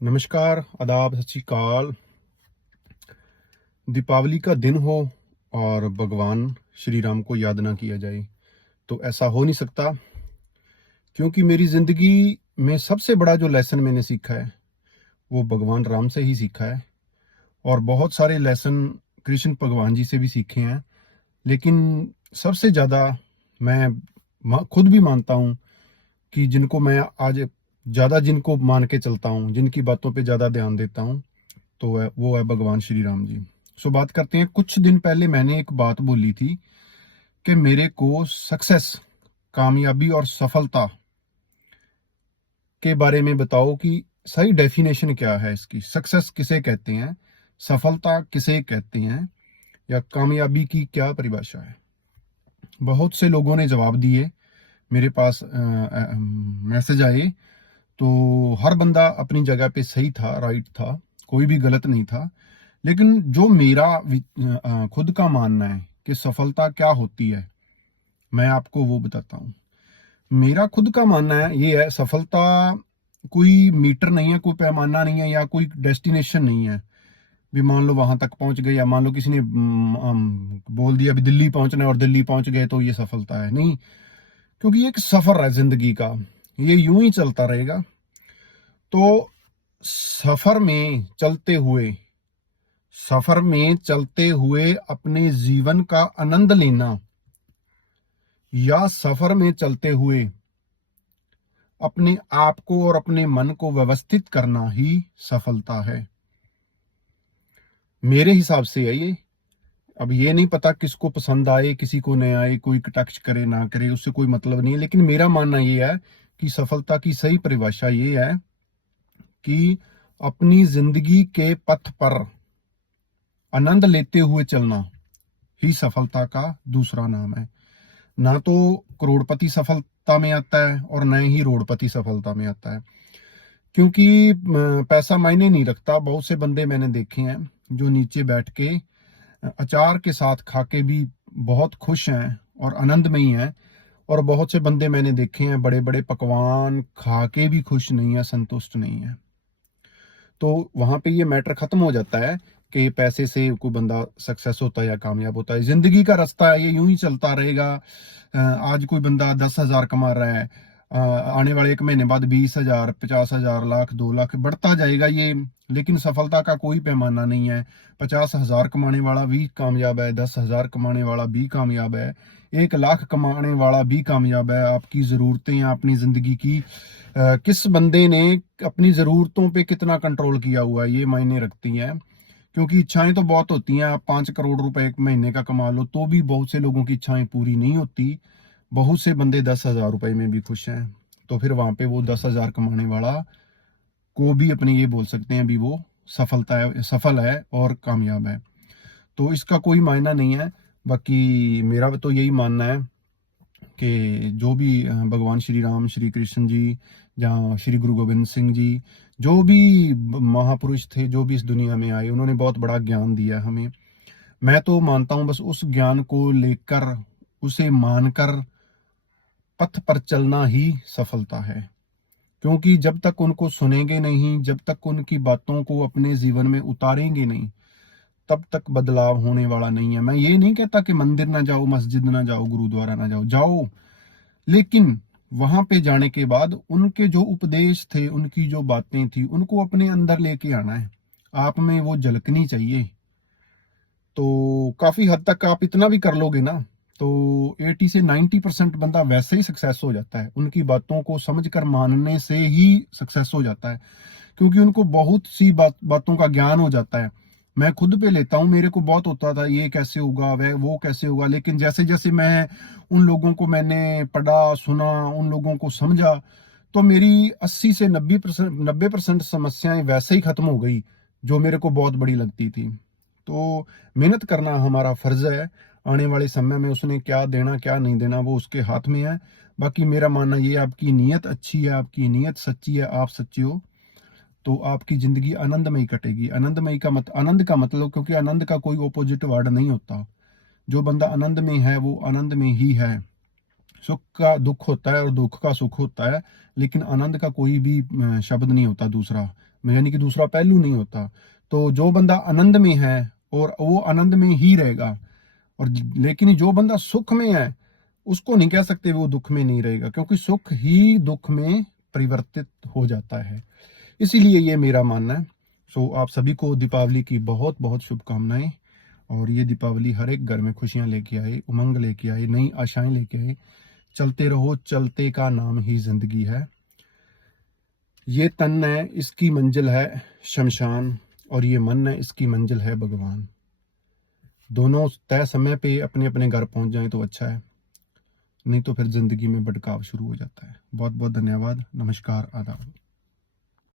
नमस्कार, आदाब, सत श्री अकाल। दीपावली का दिन हो और भगवान श्री राम को याद ना किया जाए तो ऐसा हो नहीं सकता। क्योंकि मेरी ज़िंदगी में सबसे बड़ा जो लेसन मैंने सीखा है वो भगवान राम से ही सीखा है। और बहुत सारे लेसन कृष्ण भगवान जी से भी सीखे हैं, लेकिन सबसे ज़्यादा मैं खुद भी मानता हूँ कि जिनको मैं आज ज़्यादा जिनको मान के चलता हूँ, जिनकी बातों पे ज़्यादा ध्यान देता हूँ, तो वो है भगवान श्री राम जी। सो बात करते हैं। कुछ दिन पहले मैंने एक बात बोली थी कि मेरे को सक्सेस, कामयाबी और सफलता के बारे में बताओ कि सही डेफिनेशन क्या है इसकी। सक्सेस किसे कहते हैं, सफलता किसे कहते हैं, या कामयाबी की क्या परिभाषा है। बहुत से लोगों ने जवाब दिए, मेरे पास मैसेज आए, तो हर बंदा अपनी जगह पे सही था, राइट था, कोई भी गलत नहीं था। लेकिन जो मेरा खुद का मानना है कि सफलता क्या होती है, मैं आपको वो बताता हूँ। मेरा खुद का मानना है ये है, सफलता कोई मीटर नहीं है, कोई पैमाना नहीं है, या कोई डेस्टिनेशन नहीं है। भी मान लो वहां तक पहुंच गए, या मान लो किसी ने बोल दिया भी दिल्ली पहुंचना है और दिल्ली पहुंच गए तो ये सफलता है, नहीं। क्योंकि ये एक सफर है जिंदगी का, ये यूं ही चलता रहेगा। तो सफर में चलते हुए सफर में चलते हुए अपने जीवन का आनंद लेना, या सफर में चलते हुए अपने आप को और अपने मन को व्यवस्थित करना ही सफलता है, मेरे हिसाब से है ये। अब ये नहीं पता किसको पसंद आए, किसी को नहीं आए, कोई कटाक्ष करे ना करे, उससे कोई मतलब नहीं है। लेकिन मेरा मानना ये है कि सफलता की सही परिभाषा ये है कि अपनी जिंदगी के पथ पर आनंद लेते हुए चलना ही सफलता का दूसरा नाम है। ना तो करोड़पति सफलता में आता है और न ही रोड़पति सफलता में आता है। क्योंकि पैसा मायने नहीं रखता। बहुत से बंदे मैंने देखे हैं जो नीचे बैठ के अचार के साथ खा के भी बहुत खुश हैं और आनंद में ही हैं, और बहुत से बंदे मैंने देखे हैं बड़े बड़े पकवान खा के भी खुश नहीं है, संतुष्ट नहीं है। तो वहां पे ये मैटर खत्म हो जाता है कि पैसे से कोई बंदा सक्सेस होता है या कामयाब होता है। जिंदगी का रास्ता है, ये यूं ही चलता रहेगा। आज कोई बंदा 10,000 कमा रहा है, आने वाले 1 महीने बाद 20,000, 50,000, लाख, 2 लाख बढ़ता जाएगा ये। लेकिन सफलता का कोई पैमाना नहीं है। 50,000 कमाने वाला भी कामयाब है, 10,000 कमाने वाला भी कामयाब है, 1 लाख कमाने वाला भी कामयाब है। आपकी जरूरतें, अपनी जिंदगी की किस बंदे ने अपनी जरूरतों पे कितना कंट्रोल किया हुआ है, ये मायने रखती हैं। क्योंकि इच्छाएं तो बहुत होती हैं। आप 5 करोड़ रुपए 1 महीने का कमा लो तो भी बहुत से लोगों की इच्छाएं पूरी नहीं होती। बहुत से बंदे 10,000 रुपए में भी खुश हैं। तो फिर वहां पे वो 10,000 कमाने वाला को भी अपने ये बोल सकते हैं भी वो सफलता है, सफल है और कामयाब है। तो इसका कोई मायना नहीं है। बाकी मेरा तो यही मानना है कि जो भी भगवान श्री राम, श्री कृष्ण जी, या श्री गुरु गोविंद सिंह जी, जो भी महापुरुष थे, जो भी इस दुनिया में आए, उन्होंने बहुत बड़ा ज्ञान दिया हमें। मैं तो मानता हूं बस उस ज्ञान को लेकर, उसे मानकर पथ पर चलना ही सफलता है। क्योंकि जब तक उनको सुनेंगे नहीं, जब तक उनकी बातों को अपने जीवन में उतारेंगे नहीं, तब तक बदलाव होने वाला नहीं है। मैं ये नहीं कहता कि मंदिर ना जाओ, मस्जिद ना जाओ, गुरुद्वारा ना जाओ, जाओ। लेकिन वहां पे जाने के बाद उनके जो उपदेश थे, उनकी जो बातें थी, उनको अपने अंदर लेके आना है। आप में वो झलकनी चाहिए। तो काफी हद तक आप इतना भी कर लोगे ना, तो 80 से 90% बंदा वैसे ही सक्सेस हो जाता है। उनकी बातों को समझकर मानने से ही सक्सेस हो जाता है। क्योंकि उनको बहुत सी बातों का ज्ञान हो जाता है। मैं खुद पे लेता हूँ, मेरे को बहुत होता था ये कैसे होगा, वह वो कैसे होगा। लेकिन जैसे जैसे मैं उन लोगों को मैंने पढ़ा, सुना, उन लोगों को समझा, तो मेरी 80 से 90% समस्याएं वैसे ही खत्म हो गई जो मेरे को बहुत बड़ी लगती थी। तो मेहनत करना हमारा फर्ज है। आने वाले समय में उसने क्या देना क्या नहीं देना वो उसके हाथ में है। बाकी मेरा मानना ये, आपकी नीयत अच्छी है, आपकी नीयत सच्ची है, आप सच्चे हो, तो आपकी जिंदगी आनंदमयी कटेगी। आनंद का मतलब, क्योंकि आनंद का कोई ऑपोजिट वर्ड नहीं होता। जो बंदा आनंद में है वो आनंद में ही है। सुख का दुख होता है और दुख का सुख होता है, लेकिन आनंद का कोई भी शब्द नहीं होता दूसरा। यानी कि दूसरा पहलू नहीं होता। तो जो बंदा आनंद में है और वो आनंद में ही रहेगा, और लेकिन जो बंदा सुख में है उसको नहीं कह सकते वो दुख में नहीं रहेगा, क्योंकि सुख ही दुख में परिवर्तित हो जाता है। इसीलिए ये मेरा मानना है। सो आप सभी को दीपावली की बहुत बहुत शुभकामनाएं, और ये दीपावली हर एक घर में खुशियां लेके आए, उमंग लेके आए, नई आशाएं लेके आए। चलते रहो, चलते का नाम ही जिंदगी है। ये तन है, इसकी मंजिल है शमशान, और ये मन है, इसकी मंजिल है भगवान। दोनों तय समय पे अपने अपने घर पहुंच जाएं तो अच्छा है, नहीं तो फिर जिंदगी में भटकाव शुरू हो जाता है। बहुत बहुत धन्यवाद। नमस्कार, आदाब।